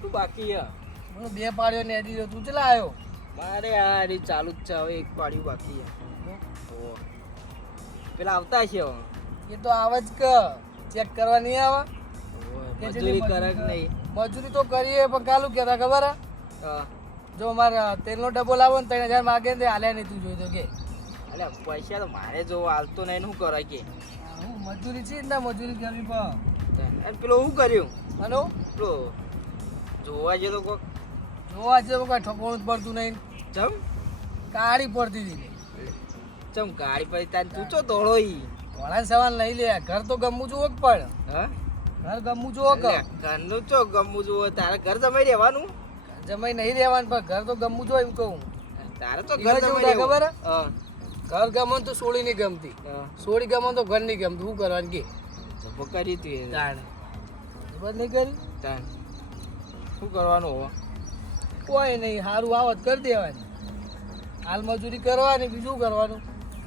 શું બાકી છે? હું બે પાડ્યો ને એડી તું ચલા આવ્યો મારે આ રી ચાલુ જ છે, હવે એક પાડ્યું બાકી છે. ઓહો. પેલા આવતા છે હવે. એ તો આવે જ કે ચેક કરવા નહીં આવે ઓહો, મજૂરી કરે કે નહીં? મજૂરી તો કરીએ પણ કાલું કહેતા ખબર હે? હા. જો મારા તેલનો ડબ્બો લાવો ને 3000 માગે ને હાલ્યા નહીં તું જોઈ તો કે અલ્યા પૈસા તો મારે જો હાલતો નહીં, શું કરાય કે? હું મજૂરી છે ને મજૂરી કરવી પણ અને પેલો શું કર્યું? હલો પેલો જોવા જતો કોક જોવા જેવું કાંઈ ઠકવાનું જ પડતું નહીં ચમ કાળી પડતી હતી ચમ ગાડી પર તાર તું ચો દોડો ઈ. ઘોડા સવાલ નહીં લે ઘર તો ગમવું જોવો જ પડે હા ઘર ગમવું જોવો કે અલ્યા, ઘરનું ચો ગમવું જોવો, તારે ઘર જમાઈ રહેવાનું. જમાઈ નહીં રહેવાનું પણ ઘર તો ગમવું જોઈએ એમ કહું તારે તો એમાં ઘર કેવું જમાઈ થાય ખબર હે? હા ઘર ગમન તો સોળી નહીં ગમતી હા. સોળી ગમન તો ઘર નહીં ગમતું શું કરવાનું કે જબ્બો કરી તું તાણે બસ નહીં કરી તાન શું કરવાનું હવે? કોઈ નહીં સારું આવત કરી દેવાની હાલ મજૂરી કરવાની બીજું કરવાનું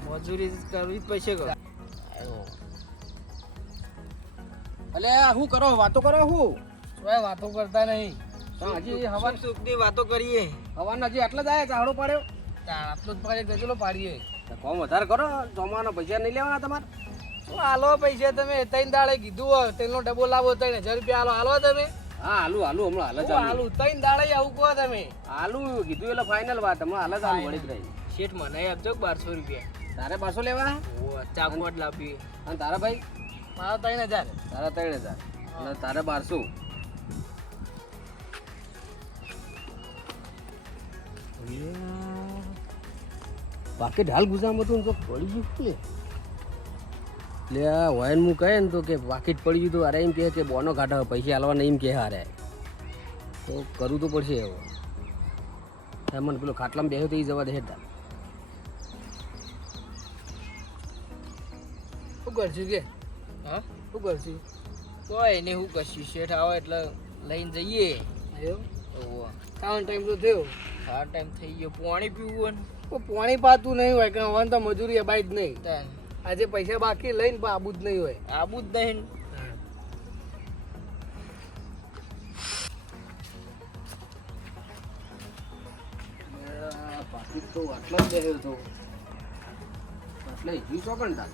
મજૂરી કરવી જ પૈસે કરો. અલે શું કરો વાતો કરો શું કોઈ વાતો કરતા નહીં હજી હવા સુખની વાતો કરીએ. હવાના હજી આટલા જ આયા ચાહડો પાડ્યો આટલો જ પાડીએ ગજલો પાડીએ કોમ વધારે કરો જમવાના પૈસા નહીં લેવાના તમારે શું હાલો પૈસા તમે 3 દાડે કીધું હોય તેલનો ડબ્બો લાવો 3000 રૂપિયા હાલો હાલો તમે હા હાલું હાલું હમણાં હાલ જ શું હાલું 3 દાડે આવું કહો તમે હાલું કીધું એટલે ફાઇનલ વાત હમણાં હાલ જ હાલું વળી જ રહી શેઠ મને આપજો 1200 રૂપિયા. તારે 500 લેવા ચાકવાટ લાવી. અને તારા ભાઈ મારો 3000 તારા 3000 અને તારે 1200 પાકીટ હાલ ગુજામાં હતું ને તો પડી ગયું લે એટલે આ વાયન હું કહે ને તો કે પાકીટ પડી ગયું તો અરે એમ કહે કે બોનો કાઢો પૈસા હાલવાના એમ કહે હારે તો કરવું તો પડશે હવે મને પેલો ખાટલામાં બેહ્યો તો એ જવા દે હેઠા શું કરશું કે હા શું કરશું કોઈ ને હું કશું શેઠ આવે એટલે લઈને જઈએ. એવું ઓહો. ખાવાનો ટાઈમ તો થયો આ ટાઈમ થઈ ગયો, પાણી પીવું પાણી પાતું નહીં હોય કે હવે તો મજૂરી અબાઈ જ નહીં ને આજે પૈસા બાકી લઈને પણ આબુ જ નહીં હોય આબુ જ નહીં. પાકીટ તો આટલા જ બેહ્યો હતો એટલે હજુ ચોકણ તાર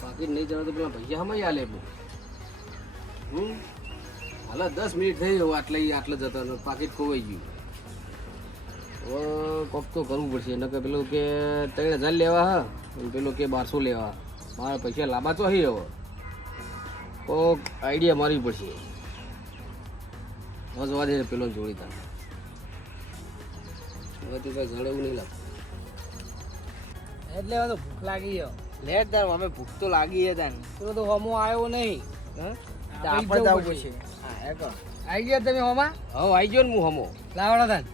પાકીટ નહીં જવા તો પેલા પૈસા હમાઈ આલે હાલ 10 મિનિટ થઈ ગયો આટલે જતો પાકીટ ખોવાઈ ગયું હવે કોક તો કરવું પડશે નકર પેલું કે 3000 લેવા હા પેલું કે 1200 લેવા મારા પૈસા લાંબા તો હઈ હવે કોક આઈડિયા મારવી પડશે જવા દે પેલો જોડી તાર હવે તો કઈ જડે એવું નહીં લાગતું એટલે હવે તો ભૂખ લાગી ગયો લેટ તાર અમે ભૂખ તો લાગી છે તાન. પેલો તો હોમો આવ્યો નહીં હા આપણે આપણે જવું જવું પડશે. પડશે. હા એ કહો. આવી ગયા તમે હોમા હવે આવી ગયો ને હું હમો લાવડો તાન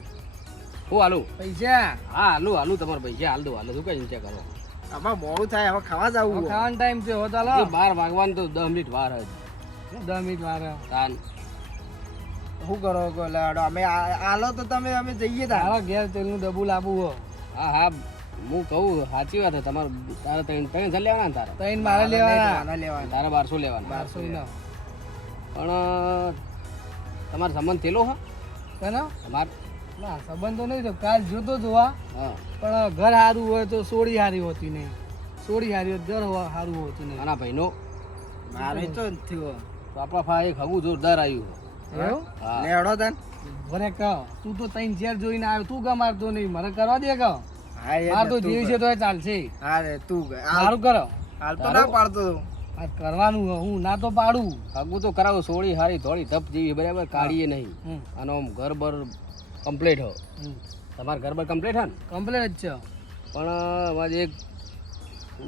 હું હાલું પૈસા હા હાલું તમારે પૈસા હાલ દો શું કઈ ચિંતા કરો આમાં મોડું થાય, હવે ખાવા હવે જવું. ખાવાનો ટાઈમ થયો હો ચાલો 12 વાગવાનું તો 10 મિનિટ વાર જ 10 મિનિટ વાર તાન શું કરો કહો લાડો, અમે આલો તો તમે અમે જઈએ તાર. તારા ઘેર તેલનું ડબ્બુ લાવવું હો હા હા હું કહું સાચી વાત છે તમારે તારે 3000 લેવાના ને તારે તૈન મારે લેવાના આના લેવાના. તારે 1200 લેવાના 1200 નો પણ તમારો સંબંધ થયેલો હા કનો તમાર ના સંબંધ તો નહીં તો કાલ જોતો જોવા હા પણ ઘર સારું હોય તો સોડી સારી હોતી નહીં સોડી સારી હોય તો ઘર સારું હોતું નહીં નાના ભાઈનો મારે તો જ થયો. તો આપણા ફા એક હગું જોરદાર આવ્યું એવું હા લેવડો તાન. ભરે કહો તું તો 3-4 જોઈને આવ્યો તું કા મારતો નહીં મને કરવા દે કહો હા એ માર તો તું જીવ કર. છે તો ચાલશે હા રે તું કર. સારું કરો હાલ તો ના પાડતો. આ કરવાનું હે, હું ના તો પાડું હગું તો કરાવો સોળી હારી થોડી ધપ જેવી બરાબર કાઢીએ નહીં હમ, આનો આમ ઘર બર કમ્પ્લીટ હો હમ. તમારે ઘર બર કમ્પ્લીટ હે ને કમ્પ્લેટ જ છે પણ મારે એક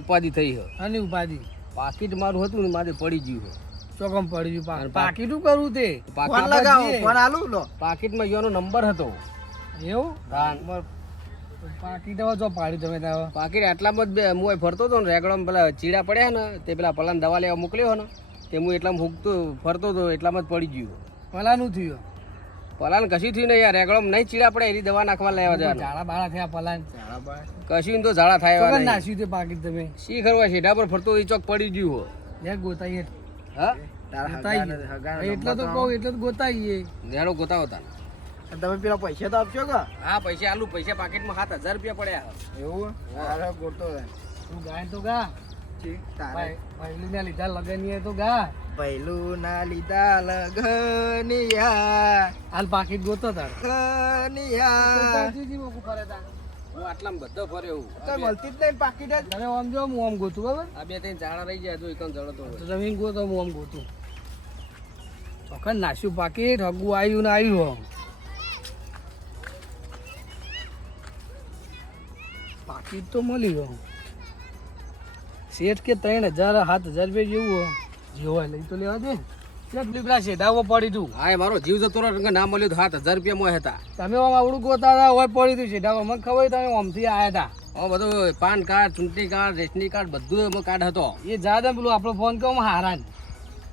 ઉપાધિ થઈ હે આની ઉપાધિ પાકીટ મારું હતું ને મારે પડી ગયું હે ચોકમ પડી ગયું અને પાકીટું કરવું તે ફોન લગાવો, ફોન આલું લો. પાકીટમાં યોનો નંબર હતો એવું તાન પાકીટ હવે જો પાડી તમે ત્યાં પાકીટ આટલામાં જ હું અહીં ફરતો હતો ને રેગડોમાં પેલા ચીડા પડ્યા ને તે પેલા પલાને દવા લેવા મોકલ્યો ને તે હું એટલામાં ફૂગતો ફરતો હતો એટલામાં જ પડી ગયું ભલાનું થયું પલાન કશું થયું નહીં યાર રેગડો નહીં ચીડા પડે એની દવા નાખવા લેવા જવાનું ઝાડા બાળા થયા પલાન કશું તો ઝાડા થાય એવા ચોકન નહીં. નાસ્યું તે પાકીટ તમે શી ખરવા શેઢા પર ફરતો હોય ચોક પડી ગયું હો લે ગોતાઈએ હા ગોતાઈએ એટલે તો કહું એટલે તો ગોતાઈએ લેડો ગોતા હતા તમે પેલા પૈસા તો આપશો કે હા પૈસા આલુ પૈસા પાકીટમાં 7000 રૂપિયા પડ્યા એવું અરે ગોતો તું ગાય તો ગા તારે ભાઈ ને લીધા લગન તો ગા પહેલું ના લીધા લગનિયા હાલ પાકીટ ગોતો તાર લગનિયા હું આટલામાં બધો ફર્યો તો મળતી જ નહીં પાકીટ જ તમે આમ જો હું આમ ગોતું બરાબર આ બે ત્રણ ઝાડા રહી જાય તો એકદમ જળતો તો તમે ગોતો હું આમ ગોતું વખત નાસ્યું પાકીટ હગું આવ્યું ને આવ્યું પાકીટ તો મળી ગયું શેઠ કે 3000 7000 રૂપિયા જેવું હો જે હોય લઈ તો લેવા દે પેલા શેઠાઓ પડી તું હા એ મારો જીવ જતો રહ્યો ના મળ્યો તો 7000 રૂપિયા મોય હતા તમે આમ આવડું ગોતા હતા હોય પડી તું શેઠાઓ મને ખબર તમે આમથી આવ્યા હતા હવે બધું પાન કાર્ડ ચૂંટણી કાર્ડ રેશનિંગ કાર્ડ બધું એમાં કાર્ડ હતો એ જાદા પેલું આપણો ફોન કહો હારા ને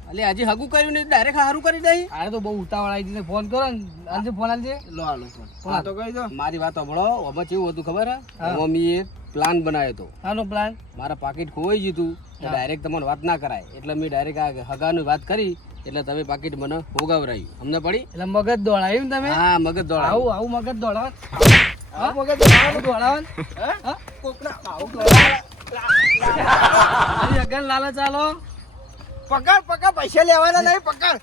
એટલે હજી હગું કર્યું નહીં ડાયરેક્ટ હારું કરી દઈ આરે તો બહુ ઉતાવળ આવી છે ફોન કરો ને આજે ફોન આલજે લો હાલો ફોન તો કહી દો મારી વાત સાંભળો આમાં કેવું હતું ખબર હા. હે મમ્મી એક પ્લાન બનાવ્યો હતો આનો પ્લાન મારા પાકીટ ખોવાઈ ગયું હતું ડાયરેક્ટ તમને વાત ના કરાય એટલે મેં ડાયરેક્ટ આ હગાની વાત કરી એટલે તમે પાકીટ મને ભોગાવરાયું અમને પડી એટલે મગજ દોડાયું ને તમે હા મગજ દોડા આવું આવું મગજ દોડાવ આવું મગજ દોડાવ કોકના અગન લાલચ ચાલો પકડ પકડ પૈસા લેવાના નહીં પકડ